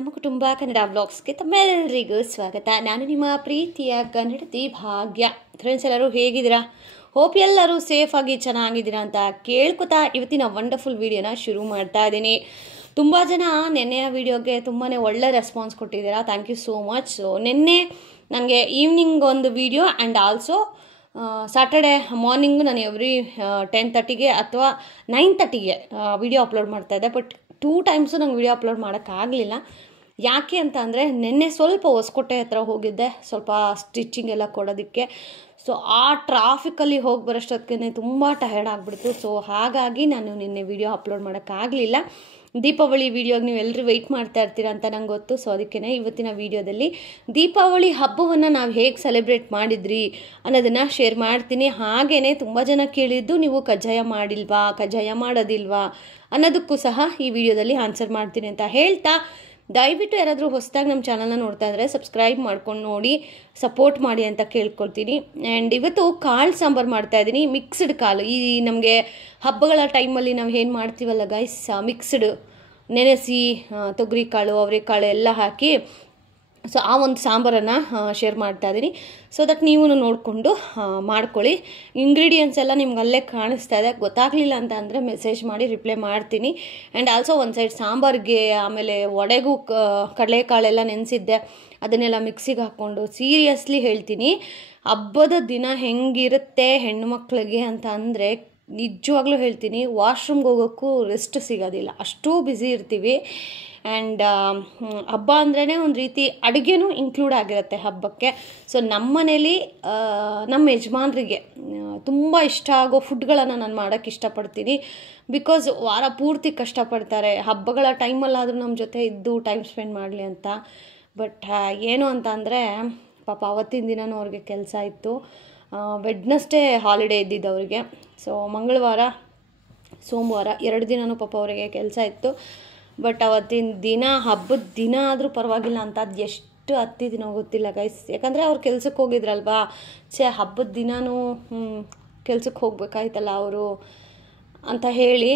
ನಮ್ಮ ಕುಟುಂಬ ಕನ್ನಡ ವ್ಲಾಗ್ಸ್ಗೆ ತಮ್ಮೆಲ್ಲರಿಗೂ ಸ್ವಾಗತ. ನಾನು ನಿಮ್ಮ ಪ್ರೀತಿಯ ಕನ್ನಡತಿ ಭಾಗ್ಯ. ಫ್ರೆಂಡ್ಸ್, ಎಲ್ಲರೂ ಹೇಗಿದ್ದೀರಾ? ಹೋಪ್ ಎಲ್ಲರೂ ಸೇಫಾಗಿ ಚೆನ್ನಾಗಿದ್ದೀರಾ ಅಂತ ಕೇಳ್ಕೊತಾ ಇವತ್ತಿನ ವಂಡರ್ಫುಲ್ ವಿಡಿಯೋನ ಶುರು ಮಾಡ್ತಾ ಇದ್ದೀನಿ. ತುಂಬ ಜನ ನೆನ್ನೆಯ ವಿಡಿಯೋಗೆ ತುಂಬಾ ಒಳ್ಳೆ ರೆಸ್ಪಾನ್ಸ್ ಕೊಟ್ಟಿದ್ದೀರಾ. Thank you so much. So ನಿನ್ನೆ ನನಗೆ ಈವ್ನಿಂಗ್ ಒಂದು video and also Saturday morning ನಾನು ಎವ್ರಿ 10:30ಗೆ ಅಥವಾ 9:30ಗೆ ವಿಡಿಯೋ ಅಪ್ಲೋಡ್ ಮಾಡ್ತಾಯಿದ್ದೆ. ಬಟ್ 2 ಟೈಮ್ಸು ನಂಗೆ ವಿಡಿಯೋ ಅಪ್ಲೋಡ್ ಮಾಡೋಕ್ಕಾಗಲಿಲ್ಲ. ಯಾಕೆ ಅಂತ ಅಂದರೆ ನಿನ್ನೆ ಸ್ವಲ್ಪ ಹೊಸಕೋಟೆ ಹತ್ರ ಹೋಗಿದ್ದೆ, ಸ್ವಲ್ಪ ಸ್ಟಿಚಿಂಗ್ ಎಲ್ಲ ಕೊಡೋದಕ್ಕೆ. ಸೊ ಆ ಟ್ರಾಫಿಕಲ್ಲಿ ಹೋಗಿ ಬರೋಷ್ಟೊತ್ತಿಗೆ ತುಂಬ ಟಯರ್ಡ್ ಆಗಿಬಿಡ್ತು. ಸೊ ಹಾಗಾಗಿ ನಾನು ನಿನ್ನೆ ವಿಡಿಯೋ ಅಪ್ಲೋಡ್ ಮಾಡೋಕ್ಕಾಗಲಿಲ್ಲ. ದೀಪಾವಳಿ ವಿಡಿಯೋಗೆ ನೀವೆಲ್ಲರೂ ವೆಯ್ಟ್ ಮಾಡ್ತಾ ಇರ್ತೀರ ಅಂತ ನಂಗೆ ಗೊತ್ತು. ಸೊ ಅದಕ್ಕೆ ಇವತ್ತಿನ ವಿಡಿಯೋದಲ್ಲಿ ದೀಪಾವಳಿ ಹಬ್ಬವನ್ನು ನಾವು ಹೇಗೆ ಸೆಲೆಬ್ರೇಟ್ ಮಾಡಿದ್ರಿ ಅನ್ನೋದನ್ನು ಶೇರ್ ಮಾಡ್ತೀನಿ. ಹಾಗೆಯೇ ತುಂಬ ಜನ ಕೇಳಿದ್ದು, ನೀವು ಕಜ್ಜಾಯ ಮಾಡಿಲ್ವಾ, ಕಜ್ಜಾಯ ಮಾಡೋದಿಲ್ವಾ ಅನ್ನೋದಕ್ಕೂ ಸಹ ಈ ವಿಡಿಯೋದಲ್ಲಿ ಆನ್ಸರ್ ಮಾಡ್ತೀನಿ ಅಂತ ಹೇಳ್ತಾ, ದಯವಿಟ್ಟು ಯಾರಾದರೂ ಹೊಸದಾಗಿ ನಮ್ಮ ಚಾನಲ್ನ ನೋಡ್ತಾ ಇದ್ದರೆ ಸಬ್ಸ್ಕ್ರೈಬ್ ಮಾಡ್ಕೊಂಡು ನೋಡಿ, ಸಪೋರ್ಟ್ ಮಾಡಿ ಅಂತ ಕೇಳ್ಕೊಳ್ತೀನಿ. ಆ್ಯಂಡ್ ಇವತ್ತು ಕಾಳು ಸಾಂಬಾರು ಮಾಡ್ತಾಯಿದ್ದೀನಿ. ಮಿಕ್ಸ್ಡ್ ಕಾಳು, ಈ ನಮಗೆ ಹಬ್ಬಗಳ ಟೈಮಲ್ಲಿ ನಾವು ಏನು ಮಾಡ್ತೀವಲ್ಲ ಗೈಸ್, ಮಿಕ್ಸ್ಡ್ ನೆನೆಸಿ ತೊಗರಿ ಕಾಳು, ಅವರೆಕಾಳು ಎಲ್ಲ ಹಾಕಿ ಸೊ ಆ ಒಂದು ಸಾಂಬಾರನ್ನು ಶೇರ್ ಮಾಡ್ತಾಯಿದ್ದೀನಿ. ಸೊ ದಟ್ ನೀವು ನೋಡಿಕೊಂಡು ಮಾಡ್ಕೊಳ್ಳಿ. ಇಂಗ್ರೀಡಿಯೆಂಟ್ಸ್ ಎಲ್ಲ ನಿಮ್ಗೆ ಅಲ್ಲೇ ಕಾಣಿಸ್ತಾ ಇದೆ. ಗೊತ್ತಾಗಲಿಲ್ಲ ಅಂತ ಅಂದರೆ ಮೆಸೇಜ್ ಮಾಡಿ ರಿಪ್ಲೈ ಮಾಡ್ತೀನಿ. ಆ್ಯಂಡ್ ಆಲ್ಸೋ ಒಂದು ಸೈಡ್ ಸಾಂಬಾರಿಗೆ, ಆಮೇಲೆ ವಡೆಗೂ ಕಡಲೆಕಾಳೆಲ್ಲ ನೆನೆಸಿದ್ದೆ, ಅದನ್ನೆಲ್ಲ ಮಿಕ್ಸಿಗೆ ಹಾಕ್ಕೊಂಡು ಸೀರಿಯಸ್ಲಿ ಹೇಳ್ತೀನಿ, ಹಬ್ಬದ ದಿನ ಹೆಂಗಿರುತ್ತೆ ಹೆಣ್ಣುಮಕ್ಳಿಗೆ ಅಂತ ಅಂದರೆ ನಿಜವಾಗ್ಲೂ ಹೇಳ್ತೀನಿ, ವಾಶ್ರೂಮ್ಗೆ ಹೋಗೋಕ್ಕೂ ರೆಸ್ಟ್ ಸಿಗೋದಿಲ್ಲ, ಅಷ್ಟೂ ಬ್ಯುಸಿ ಇರ್ತೀವಿ. ಆ್ಯಂಡ್ ಹಬ್ಬ ಅಂದ್ರೇ ಒಂದು ರೀತಿ ಅಡುಗೆನೂ ಇನ್ಕ್ಲೂಡ್ ಆಗಿರುತ್ತೆ ಹಬ್ಬಕ್ಕೆ. ಸೊ ನಮ್ಮ ಮನೇಲಿ ನಮ್ಮ ಯಜಮಾನ್ರಿಗೆ ತುಂಬ ಇಷ್ಟ ಆಗೋ ಫುಡ್ಗಳನ್ನು ನಾನು ಮಾಡೋಕ್ಕೆ ಇಷ್ಟಪಡ್ತೀನಿ. ಬಿಕಾಸ್ ವಾರ ಪೂರ್ತಿ ಕಷ್ಟಪಡ್ತಾರೆ, ಹಬ್ಬಗಳ ಟೈಮಲ್ಲಾದರೂ ನಮ್ಮ ಜೊತೆ ಇದ್ದು ಟೈಮ್ ಸ್ಪೆಂಡ್ ಮಾಡಲಿ ಅಂತ. ಬಟ್ ಏನು ಅಂತ ಅಂದರೆ ಪಾಪ ಅವತ್ತಿನ ದಿನವೂ ಅವ್ರಿಗೆ ಕೆಲಸ ಇತ್ತು. ವೆಡ್ನಸ್ಡೇ ಹಾಲಿಡೇ ಇದ್ದಿದ್ದು ಅವರಿಗೆ. ಸೊ ಮಂಗಳವಾರ ಸೋಮವಾರ 2 ದಿನವೂ ಪಾಪ ಅವರಿಗೆ ಕೆಲಸ ಇತ್ತು. ಬಟ್ ಅವತ್ತಿನ ದಿನ, ಹಬ್ಬದ ದಿನ ಆದರೂ ಪರವಾಗಿಲ್ಲ ಅಂತ ಅದು ಎಷ್ಟು ಹತ್ತಿದಿನೋ ಗೊತ್ತಿಲ್ಲ ಗೈಸ್. ಯಾಕಂದರೆ ಅವ್ರು ಕೆಲ್ಸಕ್ಕೆ ಹೋಗಿದ್ರಲ್ವಾ, ಹಬ್ಬದ ದಿನವೂ ಕೆಲ್ಸಕ್ಕೆ ಹೋಗ್ಬೇಕಾಯ್ತಲ್ಲ ಅವರು ಅಂತ ಹೇಳಿ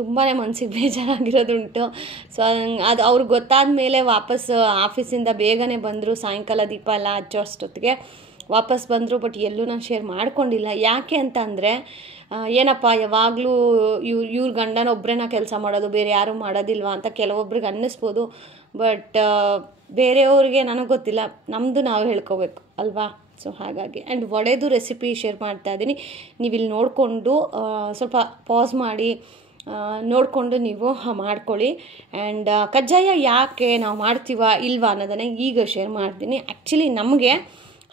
ತುಂಬಾ ಮನಸ್ಸಿಗೆ ಬೇಜಾರಾಗಿರೋದುಂಟು. ಸೊ ಅದು ಅವ್ರಿಗೆ ಗೊತ್ತಾದ ಮೇಲೆ ವಾಪಸ್ ಆಫೀಸಿಂದ ಬೇಗನೆ ಬಂದರು. ಸಾಯಂಕಾಲ ದೀಪ ಎಲ್ಲ ಹಚ್ಚೋ ಅಷ್ಟೊತ್ತಿಗೆ ವಾಪಸ್ ಬಂದರು. ಬಟ್ ಎಲ್ಲೂ ನಾನು ಶೇರ್ ಮಾಡ್ಕೊಂಡಿಲ್ಲ. ಯಾಕೆ ಅಂತ ಅಂದರೆ ಏನಪ್ಪ ಯಾವಾಗಲೂ ಇವ್ರ ಗಂಡನೊಬ್ಬರೇನ ಕೆಲಸ ಮಾಡೋದು, ಬೇರೆ ಯಾರೂ ಮಾಡೋದಿಲ್ವಾ ಅಂತ ಕೆಲವೊಬ್ರಿಗೆ ಅನ್ನಿಸ್ಬೋದು. ಬಟ್ ಬೇರೆಯವ್ರಿಗೆ ನನಗೆ ಗೊತ್ತಿಲ್ಲ, ನಮ್ಮದು ನಾವು ಹೇಳ್ಕೋಬೇಕು ಅಲ್ವಾ. ಸೊ ಹಾಗಾಗಿ ಆ್ಯಂಡ್ ವಡೆದು ರೆಸಿಪಿ ಶೇರ್ ಮಾಡ್ತಾ ಇದ್ದೀನಿ. ನೀವು ಇಲ್ಲಿ ನೋಡಿಕೊಂಡು ಸ್ವಲ್ಪ ಪಾಸ್ ಮಾಡಿ ನೋಡಿಕೊಂಡು ನೀವು ಮಾಡ್ಕೊಳ್ಳಿ. ಆ್ಯಂಡ್ ಕಜ್ಜಾಯ ಯಾಕೆ ನಾವು ಮಾಡ್ತೀವಾ ಇಲ್ವಾ ಅನ್ನೋದನ್ನು ಈಗ ಶೇರ್ ಮಾಡ್ತೀನಿ. ಆ್ಯಕ್ಚುಲಿ ನಮಗೆ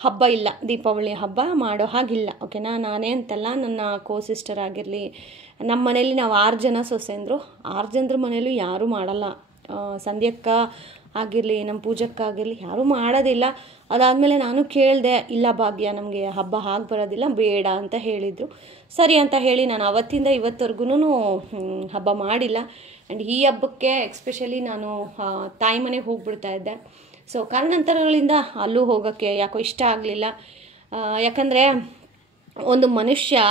ಹಬ್ಬ ಇಲ್ಲ, ದೀಪಾವಳಿ ಹಬ್ಬ ಮಾಡೋ ಹಾಗಿಲ್ಲ, ಓಕೆನಾ. ನಾನೇ ಅಂತಲ್ಲ, ನನ್ನ ಸಿಸ್ಟರ್ ಆಗಿರಲಿ, ನಮ್ಮ ಮನೇಲಿ ನಾವು 6 ಜನ ಸೊಸೆಂದರು, 6 ಜನರ ಮನೇಲೂ ಯಾರೂ ಮಾಡಲ್ಲ. ಸಂಧ್ಯಕ್ಕ ಆಗಿರಲಿ, ನಮ್ಮ ಪೂಜಕ್ಕ ಆಗಿರಲಿ ಯಾರೂ ಮಾಡೋದಿಲ್ಲ. ಅದಾದಮೇಲೆ ನಾನು ಕೇಳಿದೆ, ಇಲ್ಲ ಭಾಗ್ಯ ನಮಗೆ ಹಬ್ಬ ಹಾಗೆ ಬರೋದಿಲ್ಲ, ಬೇಡ ಅಂತ ಹೇಳಿದರು. ಸರಿ ಅಂತ ಹೇಳಿ ನಾನು ಅವತ್ತಿಂದ ಇವತ್ತವರೆಗೂ ಹಬ್ಬ ಮಾಡಿಲ್ಲ. ಆ್ಯಂಡ್ ಈ ಹಬ್ಬಕ್ಕೆ ಎಕ್ಸ್ಪೆಷಲಿ ನಾನು ತಾಯಿ ಮನೆಗೆ ಹೋಗ್ಬಿಡ್ತಾ ಇದ್ದೆ. ಸೊ ಕಾರಣಾಂತರಗಳಿಂದ ಅಲ್ಲೂ ಹೋಗೋಕ್ಕೆ ಯಾಕೋ ಇಷ್ಟ ಆಗಲಿಲ್ಲ. ಯಾಕಂದರೆ ಒಂದು ಮನುಷ್ಯ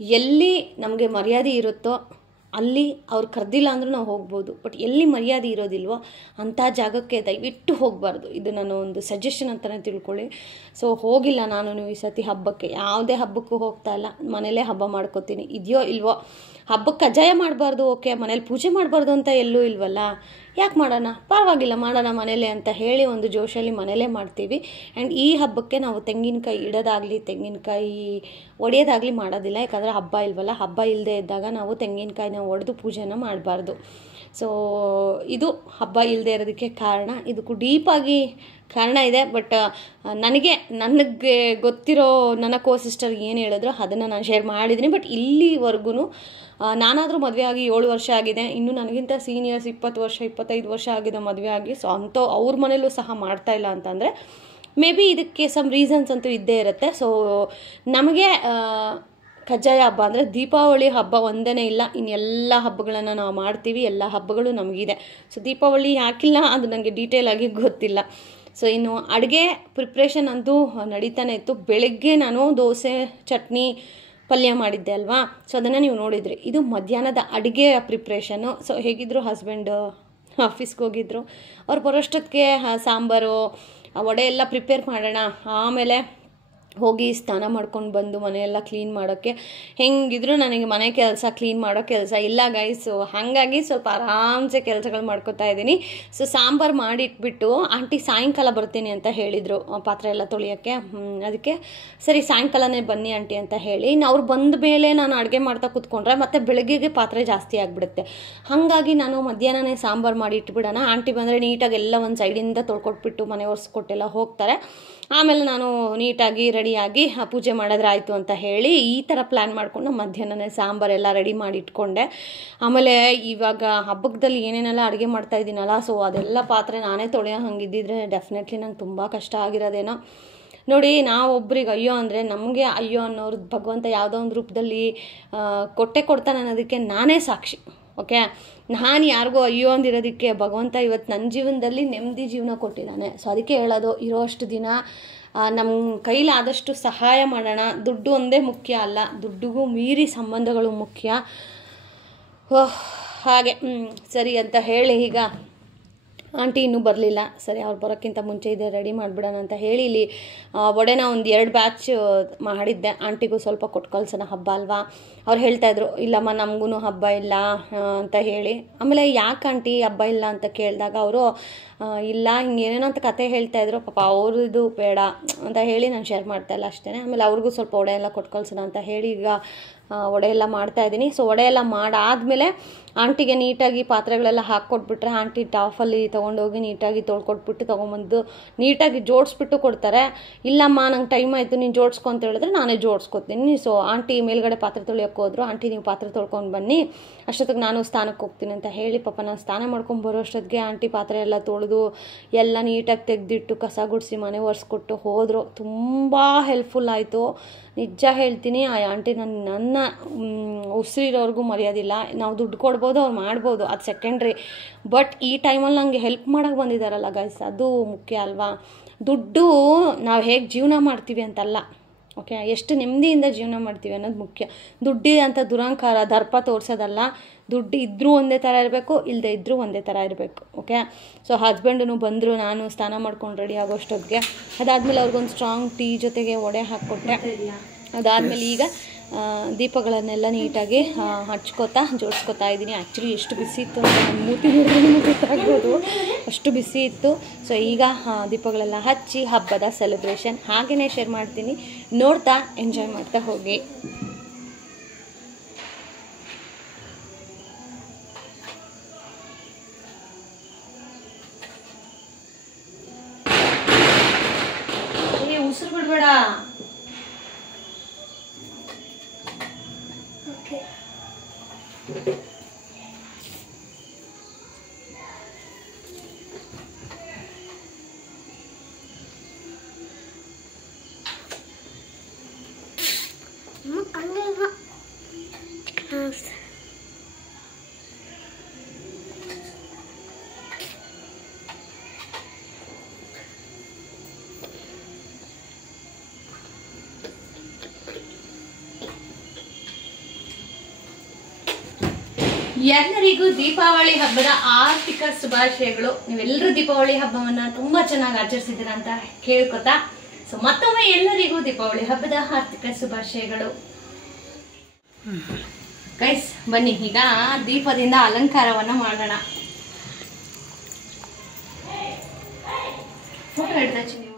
ಎಲ್ಲಿ ನಮಗೆ ಮರ್ಯಾದೆ ಇರುತ್ತೋ ಅಲ್ಲಿ ಅವ್ರು ಕರೆದಿಲ್ಲ ಅಂದರೂ ನಾವು ಹೋಗ್ಬೋದು. ಬಟ್ ಎಲ್ಲಿ ಮರ್ಯಾದೆ ಇರೋದಿಲ್ವೋ ಅಂಥ ಜಾಗಕ್ಕೆ ದಯವಿಟ್ಟು ಹೋಗಬಾರ್ದು. ಇದು ನಾನು ಒಂದು ಸಜೆಷನ್ ಅಂತಲೇ ತಿಳ್ಕೊಳ್ಳಿ. ಸೊ ಹೋಗಿಲ್ಲ ನಾನು ಈ ಸತಿ ಹಬ್ಬಕ್ಕೆ, ಯಾವುದೇ ಹಬ್ಬಕ್ಕೂ ಹೋಗ್ತಾ ಇಲ್ಲ, ಮನೇಲೇ ಹಬ್ಬ ಮಾಡ್ಕೋತೀನಿ. ಇದೆಯೋ ಇಲ್ವೋ, ಹಬ್ಬಕ್ಕೆ ಕಜ್ಜಾಯ ಮಾಡಬಾರ್ದು, ಓಕೆ, ಮನೇಲಿ ಪೂಜೆ ಮಾಡಬಾರ್ದು ಅಂತ ಎಲ್ಲೂ ಇಲ್ವಲ್ಲ, ಯಾಕೆ ಮಾಡೋಣ, ಪರವಾಗಿಲ್ಲ ಮಾಡೋಣ ಮನೇಲೆ ಅಂತ ಹೇಳಿ ಒಂದು ಜೋಶಲ್ಲಿ ಮನೇಲೇ ಮಾಡ್ತೀವಿ. ಆ್ಯಂಡ್ ಈ ಹಬ್ಬಕ್ಕೆ ನಾವು ತೆಂಗಿನಕಾಯಿ ಇಡೋದಾಗಲಿ, ತೆಂಗಿನಕಾಯಿ ಒಡೆಯೋದಾಗಲಿ ಮಾಡೋದಿಲ್ಲ. ಯಾಕಂದರೆ ಹಬ್ಬ ಇಲ್ವಲ್ಲ, ಹಬ್ಬ ಇಲ್ಲದೆ ಇದ್ದಾಗ ನಾವು ತೆಂಗಿನಕಾಯಿನ ಒಡೆದು ಪೂಜೆನ ಮಾಡಬಾರ್ದು. ಸೊ ಇದು ಹಬ್ಬ ಇಲ್ಲದೆ ಇರೋದಕ್ಕೆ ಕಾರಣ. ಇದಕ್ಕೂ ಡೀಪಾಗಿ ಕಾರಣ ಇದೆ. ಬಟ್ ನನಗೆ ಗೊತ್ತಿರೋ ನನ್ನ ಸಿಸ್ಟರ್ ಏನು ಹೇಳಿದ್ರು ಅದನ್ನು ನಾನು ಶೇರ್ ಮಾಡಿದ್ದೀನಿ. ಬಟ್ ಇಲ್ಲಿವರೆಗೂ ನಾನಾದರೂ ಮದುವೆ ಆಗಿ 7 ವರ್ಷ ಆಗಿದೆ, ಇನ್ನು ನನಗಿಂತ ಸೀನಿಯರ್ಸ್ 20 ವರ್ಷ 25 ವರ್ಷ ಆಗಿದೆ ಮದುವೆ ಆಗಿ. ಸೊ ಅವ್ರ ಮನೇಲೂ ಸಹ ಮಾಡ್ತಾ ಇಲ್ಲ ಅಂತಂದರೆ ಮೇ ಬಿ ಇದಕ್ಕೆ ಸಮ್ ರೀಸನ್ಸ್ ಅಂತೂ ಇದ್ದೇ ಇರುತ್ತೆ. ಸೊ ನಮಗೆ ಕಜ್ಜಾಯ ಹಬ್ಬ ಅಂದರೆ ದೀಪಾವಳಿ ಹಬ್ಬ ಒಂದೇ ಇಲ್ಲ, ಇನ್ನೆಲ್ಲ ಹಬ್ಬಗಳನ್ನು ನಾವು ಮಾಡ್ತೀವಿ, ಎಲ್ಲ ಹಬ್ಬಗಳು ನಮಗಿದೆ. ಸೊ ದೀಪಾವಳಿ ಯಾಕಿಲ್ಲ ಅದು ನನಗೆ ಡೀಟೇಲಾಗಿ ಗೊತ್ತಿಲ್ಲ. ಸೊ ಇನ್ನು ಅಡುಗೆ ಪ್ರಿಪ್ರೇಷನ್ ಅಂತೂ ನಡೀತಾನೆ ಇತ್ತು. ಬೆಳಗ್ಗೆ ನಾನು ದೋಸೆ, ಚಟ್ನಿ, ಪಲ್ಯ ಮಾಡಿದ್ದೆ ಅಲ್ವಾ. ಸೊ ಅದನ್ನು ನೀವು ನೋಡಿದ್ರಿ. ಇದು ಮಧ್ಯಾಹ್ನದ ಅಡುಗೆ ಪ್ರಿಪ್ರೇಷನ್ನು. ಸೊ ಹೇಗಿದ್ರು ಹಸ್ಬೆಂಡ್ ಆಫೀಸ್ಗೆ ಹೋಗಿದ್ರು. ಅವ್ರು ಬರೋಷ್ಟೊತ್ತಿಗೆ ಸಾಂಬಾರು ವಡೆ ಎಲ್ಲ ಪ್ರಿಪೇರ್ ಮಾಡೋಣ, ಆಮೇಲೆ ಹೋಗಿ ಸ್ನಾನ ಮಾಡ್ಕೊಂಡು ಬಂದು ಮನೆಯೆಲ್ಲ ಕ್ಲೀನ್ ಮಾಡೋಕ್ಕೆ. ಹೆಂಗಿದ್ರು ನನಗೆ ಮನೆ ಕೆಲಸ ಕ್ಲೀನ್ ಮಾಡೋ ಕೆಲಸ ಇಲ್ಲ ಗೈಸು, ಹಾಗಾಗಿ ಸ್ವಲ್ಪ ಆರಾಮ್ಸೆ ಕೆಲಸಗಳು ಮಾಡ್ಕೊತಾ ಇದ್ದೀನಿ. ಸೊ ಸಾಂಬಾರು ಮಾಡಿಟ್ಬಿಟ್ಟು ಆಂಟಿ ಸಾಯಂಕಾಲ ಬರ್ತೀನಿ ಅಂತ ಹೇಳಿದರು ಪಾತ್ರೆ ಎಲ್ಲ ತೊಳೆಯೋಕ್ಕೆ. ಅದಕ್ಕೆ ಸರಿ ಸಾಯಂಕಾಲನೇ ಬನ್ನಿ ಆಂಟಿ ಅಂತ ಹೇಳಿ ಅವ್ರು ಬಂದ ಮೇಲೆ ನಾನು ಅಡುಗೆ ಮಾಡ್ತಾ ಕೂತ್ಕೊಂಡ್ರೆ ಮತ್ತೆ ಬೆಳಗ್ಗೆಗೆ ಪಾತ್ರೆ ಜಾಸ್ತಿ ಆಗಿಬಿಡುತ್ತೆ. ಹಾಗಾಗಿ ನಾನು ಮಧ್ಯಾಹ್ನನೇ ಸಾಂಬಾರು ಮಾಡಿ ಇಟ್ಬಿಡೋಣ, ಆಂಟಿ ಬಂದರೆ ನೀಟಾಗಿ ಎಲ್ಲ ಒಂದು ಸೈಡಿಂದ ತೊಳ್ಕೊಟ್ಬಿಟ್ಟು ಮನೆ ಒರೆಸ್ಕೊಟ್ಟೆಲ್ಲ ಹೋಗ್ತಾರೆ. ಆಮೇಲೆ ನಾನು ನೀಟಾಗಿ ರೆಡಿಯಾಗಿ ಪೂಜೆ ಮಾಡಿದ್ರೆ ಆಯಿತು ಅಂತ ಹೇಳಿ ಈ ಥರ ಪ್ಲ್ಯಾನ್ ಮಾಡಿಕೊಂಡು ಮಧ್ಯಾಹ್ನನೇ ಸಾಂಬಾರೆಲ್ಲ ರೆಡಿ ಮಾಡಿ ಇಟ್ಕೊಂಡೆ. ಆಮೇಲೆ ಇವಾಗ ಹಬ್ಬದಲ್ಲಿ ಏನೇನೆಲ್ಲ ಅಡುಗೆ ಮಾಡ್ತಾಯಿದ್ದೀನಲ್ಲ, ಸೊ ಅದೆಲ್ಲ ಪಾತ್ರೆ ನಾನೇ ತೊಳೆಯೋ ಹಂಗಿದ್ದಿದ್ರೆ ಡೆಫಿನೆಟ್ಲಿ ನಂಗೆ ತುಂಬ ಕಷ್ಟ ಆಗಿರೋದೇನೋ. ನೋಡಿ, ನಾವೊಬ್ರಿಗೆ ಅಯ್ಯೋ ಅಂದರೆ ನಮಗೆ ಅಯ್ಯೋ ಅನ್ನೋರು ಭಗವಂತ ಯಾವುದೋ ಒಂದು ರೂಪದಲ್ಲಿ ಕೊಡ್ತಾನೆ ಅನ್ನೋದಕ್ಕೆ ನಾನೇ ಸಾಕ್ಷಿ. ಓಕೆ, ನಾನು ಯಾರಿಗೂ ಅಯ್ಯೋ ಅಂದಿರೋದಕ್ಕೆ ಭಗವಂತ ಇವತ್ತು ನನ್ನ ಜೀವನದಲ್ಲಿ ನೆಮ್ಮದಿ ಜೀವನ ಕೊಟ್ಟಿದ್ದಾನೆ. ಸೊ ಅದಕ್ಕೆ ಹೇಳೋದು, ಇರೋಷ್ಟು ದಿನ ನಮ್ಮ ಕೈಲಾದಷ್ಟು ಸಹಾಯ ಮಾಡೋಣ. ದುಡ್ಡು ಒಂದೇ ಮುಖ್ಯ ಅಲ್ಲ, ದುಡ್ಡಿಗೂ ಮೀರಿ ಸಂಬಂಧಗಳು ಮುಖ್ಯ. ಹಾಗೆ ಸರಿ ಅಂತ ಹೇಳಿ ಈಗ ಆಂಟಿ ಇನ್ನೂ ಬರಲಿಲ್ಲ. ಸರಿ, ಅವ್ರು ಬರೋಕ್ಕಿಂತ ಮುಂಚೆ ಇದೆ ರೆಡಿ ಮಾಡಿಬಿಡೋಣ ಅಂತ ಹೇಳಿ ಇಲ್ಲಿ ವಡೆನ ಒಂದು 2 ಬ್ಯಾಚ್ ಮಾಡಿದ್ದೆ. ಆಂಟಿಗೂ ಸ್ವಲ್ಪ ಕೊಟ್ಟು ಕಳ್ಸೋಣ, ಹಬ್ಬ ಅಲ್ವಾ. ಅವ್ರು ಹೇಳ್ತಾಯಿದ್ರು ಇಲ್ಲಮ್ಮ ನಮಗೂ ಹಬ್ಬ ಇಲ್ಲ ಅಂತ ಹೇಳಿ. ಆಮೇಲೆ ಯಾಕೆ ಆಂಟಿ ಹಬ್ಬ ಇಲ್ಲ ಅಂತ ಕೇಳಿದಾಗ ಅವರು ಇಲ್ಲ ಹಿಂಗೇನೇನೋ ಅಂತ ಕತೆ ಹೇಳ್ತಾಯಿದ್ರು. ಪಾಪ ಅವ್ರದ್ದು ಬೇಡ ಅಂತ ಹೇಳಿ ನಾನು ಶೇರ್ ಮಾಡ್ತಾಯಿಲ್ಲ ಅಷ್ಟೇ. ಆಮೇಲೆ ಅವ್ರಿಗೂ ಸ್ವಲ್ಪ ವಡೆ ಎಲ್ಲ ಕೊಟ್ಟು ಕಳ್ಸೋಣ ಅಂತ ಹೇಳಿ ಈಗ ವಡೆ ಎಲ್ಲ ಮಾಡ್ತಾಯಿದ್ದೀನಿ. ಸೊ ವಡೆ ಎಲ್ಲ ಮಾಡಾದಮೇಲೆ ಆಂಟಿಗೆ ನೀಟಾಗಿ ಪಾತ್ರೆಗಳೆಲ್ಲ ಹಾಕ್ಕೊಟ್ಬಿಟ್ರೆ ಆಂಟಿ ಟಾಫಲ್ಲಿ ತೊಗೊಂಡೋಗಿ ನೀಟಾಗಿ ತೊಳ್ಕೊಟ್ಬಿಟ್ಟು ತೊಗೊಂಬಂದು ನೀಟಾಗಿ ಜೋಡಿಸ್ಬಿಟ್ಟು ಕೊಡ್ತಾರೆ. ಇಲ್ಲಮ್ಮ ನಂಗೆ ಟೈಮ್ ಆಯಿತು ನೀನು ಜೋಡಿಸ್ಕೊ ಅಂತ ಹೇಳಿದ್ರೆ ನಾನೇ ಜೋಡಿಸ್ಕೊತೀನಿ. ಸೊ ಆಂಟಿ ಮೇಲ್ಗಡೆ ಪಾತ್ರೆ ತೊಳೆಯೋಕ್ಕೆ ಹೋದ್ರು. ಆಂಟಿ ನೀವು ಪಾತ್ರೆ ತೊಳ್ಕೊಂಡು ಬನ್ನಿ, ಅಷ್ಟೊತ್ತಿಗೆ ನಾನು ಸ್ನಾನಕ್ಕೆ ಹೋಗ್ತೀನಿ ಅಂತ ಹೇಳಿ ಪಾಪ ನಾನು ಸ್ನಾನ ಮಾಡ್ಕೊಂಡು ಬರೋ ಅಷ್ಟೊತ್ತಿಗೆ ಆಂಟಿ ಪಾತ್ರೆ ಎಲ್ಲ ತೊಳೆದು ಎಲ್ಲ ನೀಟಾಗಿ ತೆಗೆದಿಟ್ಟು ಕಸ ಗುಡಿಸಿ ಮನೆ ಒರೆಸ್ಕೊಟ್ಟು ಹೋದರು. ತುಂಬ ಹೆಲ್ಪ್ಫುಲ್ ಆಯಿತು, ನಿಜ ಹೇಳ್ತೀನಿ. ಆ ಆಂಟಿ ನನ್ನ ಉಸಿರಿರೋರ್ಗೂ ಮರೆಯೋದಿಲ್ಲ. ನಾವು ದುಡ್ಡು ಕೊಡ್ಬೋದು, ಅವ್ರು ಮಾಡ್ಬೋದು, ಅದು ಸೆಕೆಂಡ್ರಿ. ಬಟ್ ಈ ಟೈಮಲ್ಲಿ ನನಗೆ ಹೆಲ್ಪ್ ಮಾಡೋಕ್ಕೆ ಬಂದಿದ್ದಾರಲ್ಲ ಗೈಸ್, ಅದು ಮುಖ್ಯ ಅಲ್ವಾ. ದುಡ್ಡು ನಾವು ಹೇಗೆ ಜೀವನ ಮಾಡ್ತೀವಿ ಅಂತಲ್ಲ, ಓಕೆ, ಎಷ್ಟು ನೆಮ್ಮದಿಯಿಂದ ಜೀವನ ಮಾಡ್ತೀವಿ ಅನ್ನೋದು ಮುಖ್ಯ. ದುಡ್ಡಿದೆ ಅಂತ ದುರಹಂಕಾರ ದರ್ಪ ತೋರಿಸೋದಲ್ಲ. ದುಡ್ಡು ಇದ್ದರೂ ಒಂದೇ ಥರ ಇರಬೇಕು, ಇಲ್ಲದೆ ಇದ್ದರೂ ಒಂದೇ ಥರ ಇರಬೇಕು. ಓಕೆ, ಸೊ ಹಸ್ಬೆಂಡೂ ಬಂದರು, ನಾನು ಸ್ನಾನ ಮಾಡ್ಕೊಂಡು ರೆಡಿ ಆಗೋಷ್ಟೊತ್ತಿಗೆ. ಅದಾದಮೇಲೆ ಅವ್ರಿಗೊಂದು ಸ್ಟ್ರಾಂಗ್ ಟೀ ಜೊತೆಗೆ ವಡೆ ಹಾಕ್ಕೊಟ್ಟೆ. ಅದಾದಮೇಲೆ ಈಗ ದೀಪಗಳನ್ನೆಲ್ಲ ನೀಟಾಗಿ ಹಚ್ಕೋತಾ ಜೋಡಿಸ್ಕೊತಾ ಇದ್ದೀನಿ. ಆ್ಯಕ್ಚುಲಿ ಎಷ್ಟು ಬಿಸಿ ಇತ್ತು ಅಂತ ನನ್ನ ಮೂತಿ ನೋಡಿದ್ರೆ ಗೊತ್ತಾಗ್ಬೋದು, ಅಷ್ಟು ಬಿಸಿ ಇತ್ತು. ಸೊ ಈಗ ದೀಪಗಳೆಲ್ಲ ಹಚ್ಚಿ ಹಬ್ಬದ ಸೆಲೆಬ್ರೇಷನ್ ಹಾಗೆಯೇ ಶೇರ್ ಮಾಡ್ತೀನಿ, ನೋಡ್ತಾ ಎಂಜಾಯ್ ಮಾಡ್ತಾ ಹೋಗಿ. ಉಸಿರು ಬಿಡ್ಬೇಡ. ಎಲ್ಲರಿಗೂ ದೀಪಾವಳಿ ಹಬ್ಬದ ಆರ್ಥಿಕ ಶುಭಾಶಯಗಳು. ನೀವೆಲ್ಲರೂ ದೀಪಾವಳಿ ಹಬ್ಬವನ್ನ ತುಂಬಾ ಚೆನ್ನಾಗಿ ಆಚರಿಸಿದ್ದೀರಾ ಅಂತ ಕೇಳ್ಕೊತಾ, ಸೊ ಮತ್ತೊಮ್ಮೆ ಎಲ್ಲರಿಗೂ ದೀಪಾವಳಿ ಹಬ್ಬದ ಆರ್ಥಿಕ ಶುಭಾಶಯಗಳು. ಗೈಸ್ ಬನ್ನಿ, ಈಗ ದೀಪದಿಂದ ಅಲಂಕಾರವನ್ನ ಮಾಡೋಣ. ಫೋಟೋ ಹಿಡ್ದಾಚಿ ನೀವು.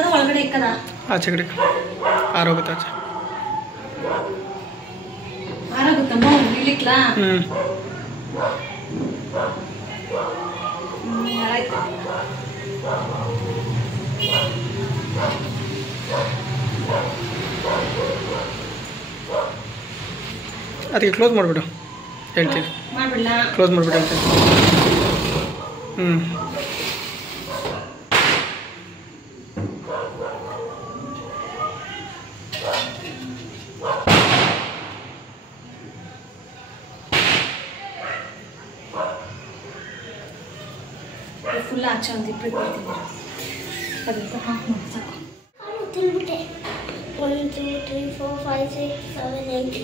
ಇಕ್ಕದ ಒಳಗಡೆ ಇಕ್ಕದ ಆಚೆ ಕಡೆ ಆರೋಗುತ್ತೆ ಆಚೆ ಆರೋಗುತ್ತಮ್ಮ ಇಲ್ಲಿಕ್ಲಾ ಆಯ್ತು ಅದಕ್ಕೆ ಕ್ಲೋಸ್ ಮಾಡಿಬಿಡು ಹೇಳ್ತೀನಿ ಮಾಡ್ಬಿಡ್ಲಾ ಕ್ಲೋಸ್ ಮಾಡಿಬಿಟ್ಟು ಹೇಳ್ತೀನಿ ಫುಲ್ ಆಚೆ ಒಂದು ಇಬ್ಬರು ಕೊಡ್ತೀನಿ ಅದಂತ ಹಾಕಿ ಸಾಕು ತಿನ್ಬಿಟ್ಟೆ 1 2 3 4 5 6 7 8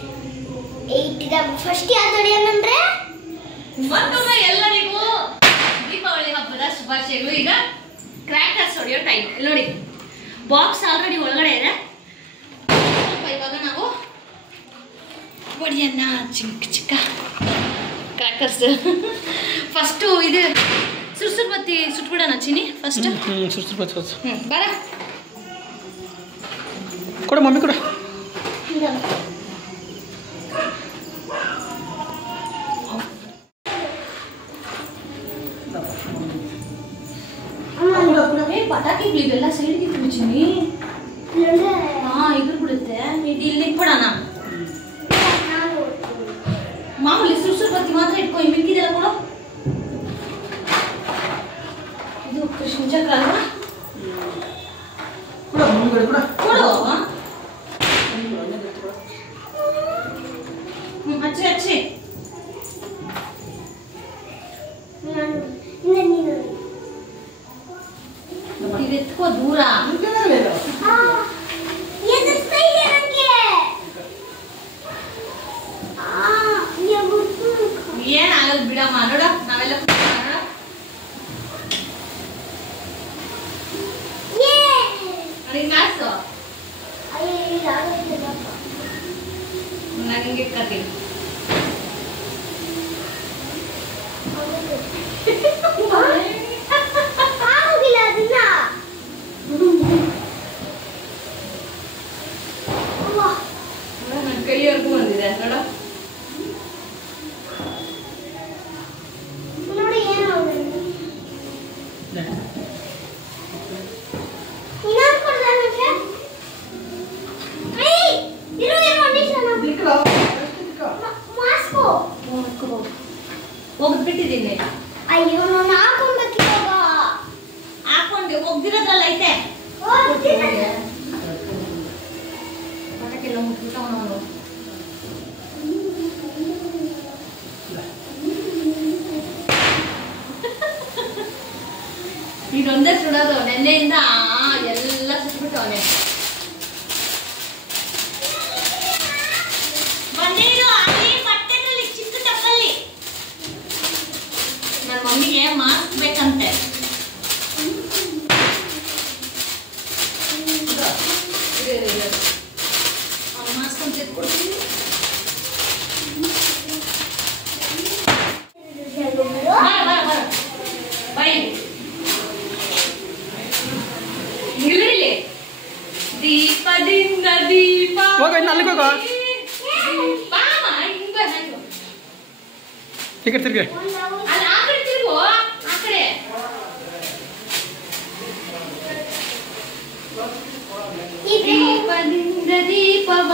8 ಫಸ್ಟ್ ಯಾವ್ದು ಹೊಡೆಯೋಣಂದ್ರೆ ಮತ್ತೊಮ್ಮೆ ಎಲ್ಲರಿಗೂ ದೀಪಾವಳಿ ಹಬ್ಬದ ಶುಭಾಶಯಗಳು. ಈಗ ಕ್ರ್ಯಾಕರ್ಸ್ ಹೊಡೆಯೋ ಟೈಮ್. ಇಲ್ಲಿ ನೋಡಿ ಬಾಕ್ಸ್ ಆಲ್ರೆಡಿ ಒಳಗಡೆ ಇದೆ. ಸ್ವಲ್ಪ ಇವಾಗ ನಾವು ಹೊಡಿಯೋಣ ಚಿಕ್ಕ ಚಿಕ್ಕ ಕ್ರ್ಯಾಕರ್ಸ್. ಫಸ್ಟು ಇದು ಸುರ್ಸುರ್ ಬತ್ತಿ ಸುಟ್ಬಿಡೋಣ ಚಿನಿ ಫಸ್ಟ್. ಸುರ್ಸುರ್ ಬತ್ತಿ ಬರ ಕೊಡು ಮಮ್ಮಿ ಕೊಡು. ಪಟಾಕಿ ಇವೆಲ್ಲ ಸೈಡ್ಗೆ ಬಿಡ್ತೀನಿ. ಇದ್ರ ಬಿಡುತ್ತೆ. ಇಲ್ಲಿ ಇಟ್ಬಿಡೋಣ. ಮಾಮೂಲಿ ಸುರ್ಸುರ್ ಬತ್ತಿ ಮಾತ್ರ ಇಟ್ಕೊ. ಮಿಕ್ಕಿದೆಲ್ಲ ಕೊಡು. ಇದು ಕೃಷ್ಣ ಚಕ್ರ ಅಲ್ವಾ? ಕೊಡು. ಹಚ್ಚಿ ಹಚ್ಚಿ. ಎತ್ಕೋ ದೂರ. ಏನಾಗಲ್ಲ ಬಿಡಮ್ಮ. ನೋಡ ನಾವೆಲ್ಲ ಕಾಸು ನನಗೆ ಕತೆ ನನ್ನ ಕೈಯವರೆಗೂ ಬಂದಿದೆ ನೋಡ. ನೋಡಿ ಏನು ಹೋಗ್ಬಿಟ್ಟಿದ್ದೀನಿ. ಅಯ್ಯೋ ನಾನು ಹಾಕೊಂಡ್ಬೇಕಿವಾಗ ಹಾಕೊಂಡೆ ಹೋಗ್ದಿರೋದ್ರಲ್ಲ ಐತೆ. ಪಟಾಕೆಲ್ಲ ಮುಟ್ಬಿಟ್ಟು ಅವನು ಇದೊಂದೇ ಸುಡೋದು. ನೆನ್ನೆಯಿಂದ ಎಲ್ಲ ಸುಟ್ಬಿಟ್ಟು ಅವನೇ ಬಂದಿರೋ ಅಲ್ಲಿ ಪಟ್ಟೆನಲ್ಲಿ ಚಿಕ್ಕ ಟಪ್ಪಲ್ಲಿ. ನನ್ನ ಮಮ್ಮಿಗೆ ಮಾಸ್ಕ್ ಬೇಕಂತೆ. ಮಾಸ್ಕ್ ಅಂತ ಎತ್ಕೊಡ್ತೀನಿ. ದೀಪದಿಂದ ದೀಪ ಅಲ್ಲಿಗೆ ಹೋಗೋ. ಈ ಕಡೆ ತಿರ್ಗಿ. ಆ ಕಡೆ ತಿರುಗು. ಆ ಕಡೆ ದೀಪದಿಂದ ದೀಪವ.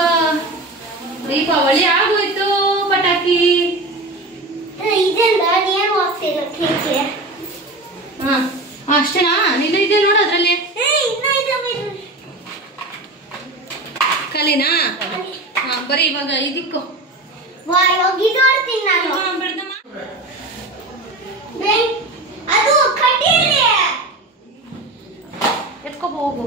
ದೀಪಾವಳಿ ಆಗೋಯ್ತು. ಪಟಾಕಿ ಇದೆಲ್ಲ ನೀರು ಹಾಕ್ತಿಲ್ಲ ಕೇಕ್ಗೆ. ಅಷ್ಟೇನಾ? ನೀನು ಇದೆ ನೋಡು ಅದ್ರಲ್ಲಿ ಕಲಿನಾ. ಬರೀ ಇವಾಗ ಇದಕ್ಕೂ ಇದು ನಾನು ಅದು ಕಡ್ಡಿಯಲ್ಲಿ ಎತ್ಕೊಬ ಹೋಗು.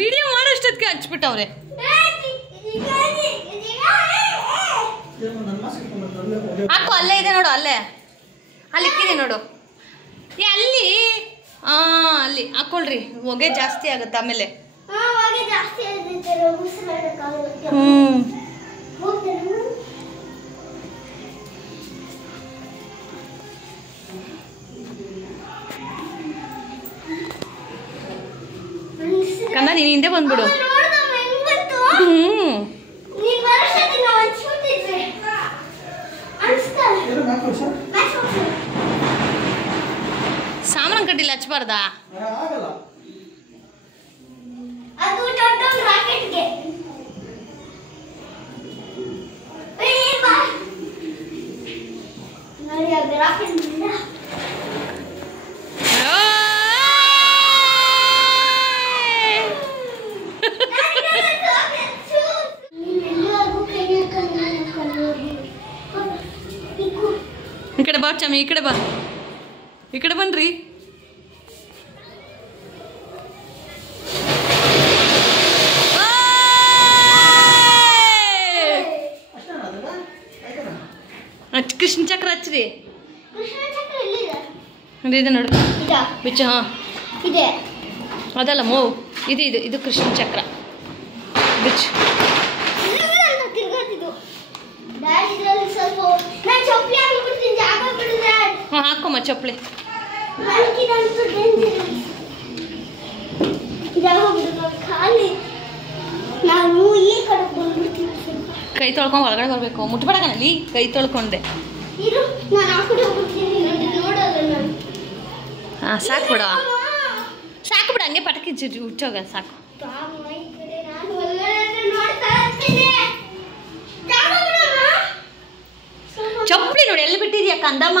ವಿಡಿಯೋ ಮಾಡೋಷ್ಟೊತ್ತಿಗೆ ಹಚ್ಬಿಟ್ಟವ್ರೆ. ಹಾಕು, ಅಲ್ಲೇ ಇದೆ ನೋಡು, ಅಲ್ಲೇ ಅಲ್ಲಿ ಇಕ್ಕಿದೆ ನೋಡು. ಅಲ್ಲಿ ಅಲ್ಲಿ ಹಾಕೊಳ್ರಿ, ಹೊಗೆ ಜಾಸ್ತಿ ಆಗುತ್ತೆ ಆಮೇಲೆ. ಕಂದ ನೀನು ಹಿಂದೆ ಬಂದ್ಬಿಡು. ಸಾಮಾನು ಕಡ್ಡಿಲ್ಲ ಹಚ್ಬಾರ್ದಾ? ಈ ಕಡೆ ಬಾ ಚಮ್ಮಿ, ಈ ಕಡೆ ಬಾ, ಈ ಕಡೆ ಬನ್ರಿ. ಕೃಷ್ಣ ಚಕ್ರ ಹಚ್ಚ್ರಿ. ಇದೆ ನೋಡು ಬಿಚ್ಚ. ಹಾಂ ಇದೆ, ಅದಲ್ಲ ಮೋ, ಇದು ಇದು ಇದು ಕೃಷ್ಣ ಚಕ್ರ ಬಿಚ್ಚು. ಹಾಂ ಹಾಕೋಮ್ಮ ಚಪ್ಪಲಿ. ಕೈ ತೊಳ್ಕೊಂಡು ಒಳಗಡೆ ಬರಬೇಕು, ಮುಟ್ಬೇಡಕನಲ್ಲಿ ಕೈ ತೊಳ್ಕೊಂಡೆ. ಹಾಂ ಸಾಕು ಬಿಡ, ಸಾಕು ಬಿಡ, ಹಂಗೆ ಪಟಕಿ ಹುಚ್ಚೋಗ ಸಾಕು. ಚಪ್ಪಲಿ ನೋಡಿ ಎಲ್ಲಿ ಬಿಟ್ಟಿದ್ಯಾ ಕಂದಮ್ಮ?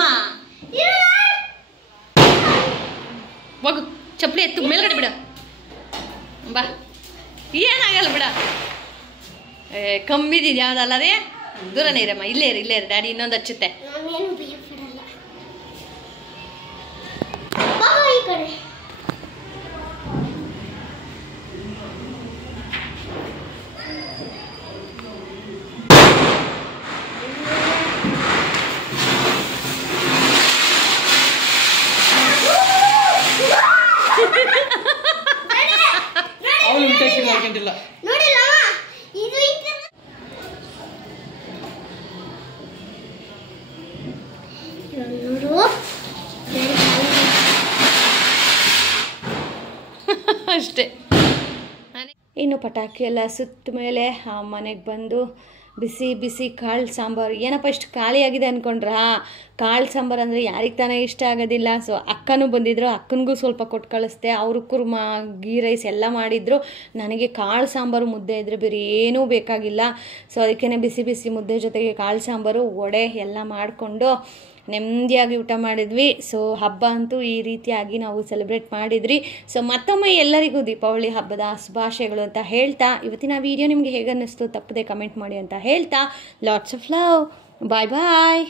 ಹೋಗು, ಚಪ್ಪಲಿ ಎತ್ತು ಮೇಲ್ಗಡೆ ಬಿಡ. ಬಾ, ಏನಾಗಲ್ಲ ಬಿಡ. ಕಮ್ಮಿದಿದ್ದು ಯಾವ್ದಲ್ಲ ರೀ, ದೂರನೇ ಇರಮ್ಮ. ಇಲ್ಲೇ ಇರಿ, ಇಲ್ಲೇ ಇರಿ, ಡ್ಯಾಡಿ ಇನ್ನೊಂದು ಹಚ್ಚುತ್ತೆ. ಅಷ್ಟೇ. ಇನ್ನು ಪಟಾಕಿ ಎಲ್ಲ ಸುತ್ತ ಮೇಲೆ ಮನೆಗೆ ಬಂದು ಬಿಸಿ ಬಿಸಿ ಕಾಳು ಸಾಂಬಾರು. ಏನಪ್ಪ ಇಷ್ಟು ಖಾಲಿಯಾಗಿದೆ ಅಂದ್ಕೊಂಡ್ರಾ? ಕಾಳು ಸಾಂಬಾರು ಅಂದರೆ ಯಾರಿಗೆ ತಾನೇ ಇಷ್ಟ ಆಗೋದಿಲ್ಲ. ಸೊ ಅಕ್ಕನೂ ಬಂದಿದ್ರು, ಅಕ್ಕನಿಗೂ ಸ್ವಲ್ಪ ಕೊಟ್ಟು ಕಳಿಸ್ದೆ. ಅವರು ಕುರ್ಮಾ, ಗೀ ರೈಸ್ ಎಲ್ಲ ಮಾಡಿದ್ರು. ನನಗೆ ಕಾಳು ಸಾಂಬಾರು ಮುದ್ದೆ ಇದ್ದರೆ ಬೇರೆ ಏನೂ ಬೇಕಾಗಿಲ್ಲ. ಸೊ ಅದಕ್ಕೇ ಬಿಸಿ ಬಿಸಿ ಮುದ್ದೆ ಜೊತೆಗೆ ಕಾಳು ಸಾಂಬಾರು, ವಡೆ ಎಲ್ಲ ಮಾಡಿಕೊಂಡು ನೆಮ್ಮದಿಯಾಗಿ ಊಟ ಮಾಡಿದ್ವಿ. ಸೊ ಹಬ್ಬ ಅಂತೂ ಈ ರೀತಿಯಾಗಿ ನಾವು ಸೆಲೆಬ್ರೇಟ್ ಮಾಡಿದ್ರಿ. ಸೊ ಮತ್ತೊಮ್ಮೆ ಎಲ್ಲರಿಗೂ ದೀಪಾವಳಿ ಹಬ್ಬದ ಶುಭಾಶಯಗಳು ಅಂತ ಹೇಳ್ತಾ, ಇವತ್ತಿನ ವಿಡಿಯೋ ನಿಮಗೆ ಹೇಗೆ ಅನ್ನಿಸ್ತು ತಪ್ಪದೆ ಕಮೆಂಟ್ ಮಾಡಿ ಅಂತ ಹೇಳ್ತಾ, lots of love, bye bye.